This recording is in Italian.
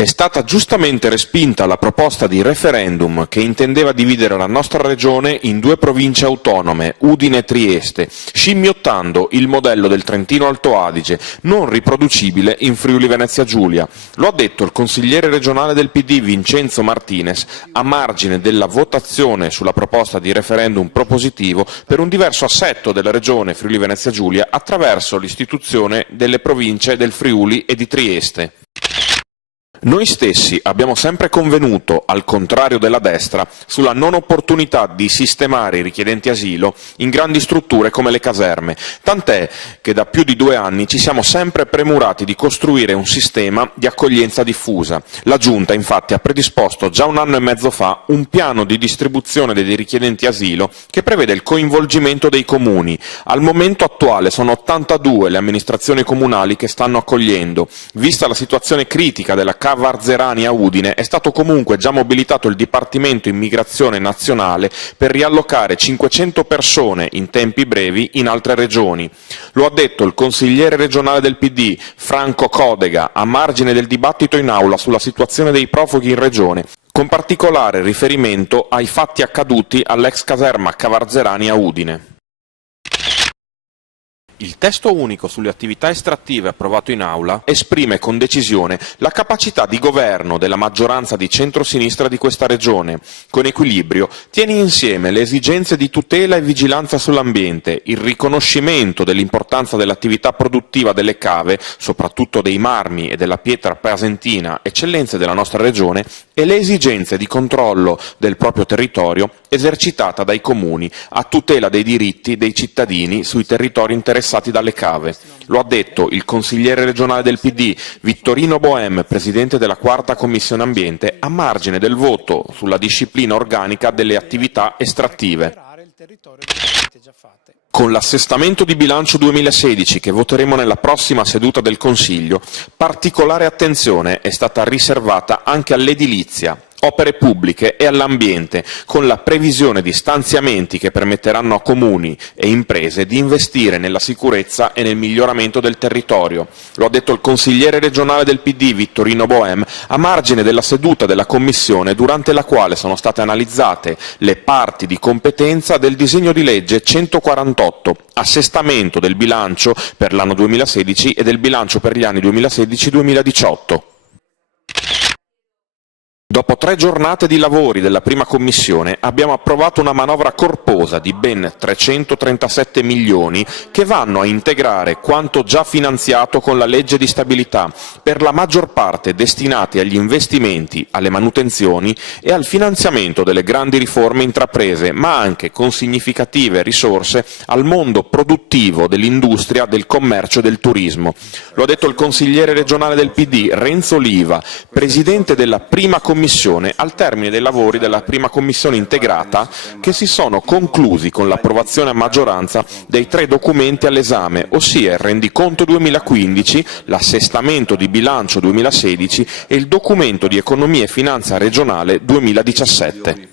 È stata giustamente respinta la proposta di referendum che intendeva dividere la nostra regione in 2 province autonome, Udine e Trieste, scimmiottando il modello del Trentino Alto Adige, non riproducibile in Friuli Venezia Giulia. Lo ha detto il consigliere regionale del PD Vincenzo Martinez a margine della votazione sulla proposta di referendum propositivo per un diverso assetto della regione Friuli Venezia Giulia attraverso l'istituzione delle province del Friuli e di Trieste. Noi stessi abbiamo sempre convenuto, al contrario della destra, sulla non opportunità di sistemare i richiedenti asilo in grandi strutture come le caserme, tant'è che da più di 2 anni ci siamo sempre premurati di costruire un sistema di accoglienza diffusa. La Giunta, infatti, ha predisposto già 1 anno e mezzo fa un piano di distribuzione dei richiedenti asilo che prevede il coinvolgimento dei comuni. Al momento attuale sono 82 le amministrazioni comunali che stanno accogliendo. Vista la situazione critica della Cavarzerani a Udine, è stato comunque già mobilitato il Dipartimento Immigrazione Nazionale per riallocare 500 persone in tempi brevi in altre regioni. Lo ha detto il consigliere regionale del PD, Franco Codega, a margine del dibattito in aula sulla situazione dei profughi in regione, con particolare riferimento ai fatti accaduti all'ex caserma Cavarzerani a Udine. Il testo unico sulle attività estrattive approvato in aula esprime con decisione la capacità di governo della maggioranza di centrosinistra di questa regione. Con equilibrio tiene insieme le esigenze di tutela e vigilanza sull'ambiente, il riconoscimento dell'importanza dell'attività produttiva delle cave, soprattutto dei marmi e della pietra pasentina, eccellenze della nostra regione, e le esigenze di controllo del proprio territorio esercitata dai comuni a tutela dei diritti dei cittadini sui territori interessati dalle cave. Lo ha detto il consigliere regionale del PD, Vittorino Boem, presidente della 4ª Commissione Ambiente, a margine del voto sulla disciplina organica delle attività estrattive. Con l'assestamento di bilancio 2016 che voteremo nella prossima seduta del Consiglio, particolare attenzione è stata riservata anche all'edilizia, opere pubbliche e all'ambiente, con la previsione di stanziamenti che permetteranno a comuni e imprese di investire nella sicurezza e nel miglioramento del territorio. Lo ha detto il consigliere regionale del PD, Vittorino Boem, a margine della seduta della Commissione durante la quale sono state analizzate le parti di competenza del disegno di legge 148, assestamento del bilancio per l'anno 2016 e del bilancio per gli anni 2016-2018. Dopo 3 giornate di lavori della prima commissione abbiamo approvato una manovra corposa di ben 337 milioni che vanno a integrare quanto già finanziato con la legge di stabilità, per la maggior parte destinati agli investimenti, alle manutenzioni e al finanziamento delle grandi riforme intraprese, ma anche con significative risorse al mondo produttivo dell'industria, del commercio e del turismo. Lo ha detto il consigliere regionale del PD, Renzo Oliva, presidente della prima commissione, al termine dei lavori della prima commissione integrata, che si sono conclusi con l'approvazione a maggioranza dei 3 documenti all'esame, ossia il rendiconto 2015, l'assestamento di bilancio 2016 e il documento di economia e finanza regionale 2017.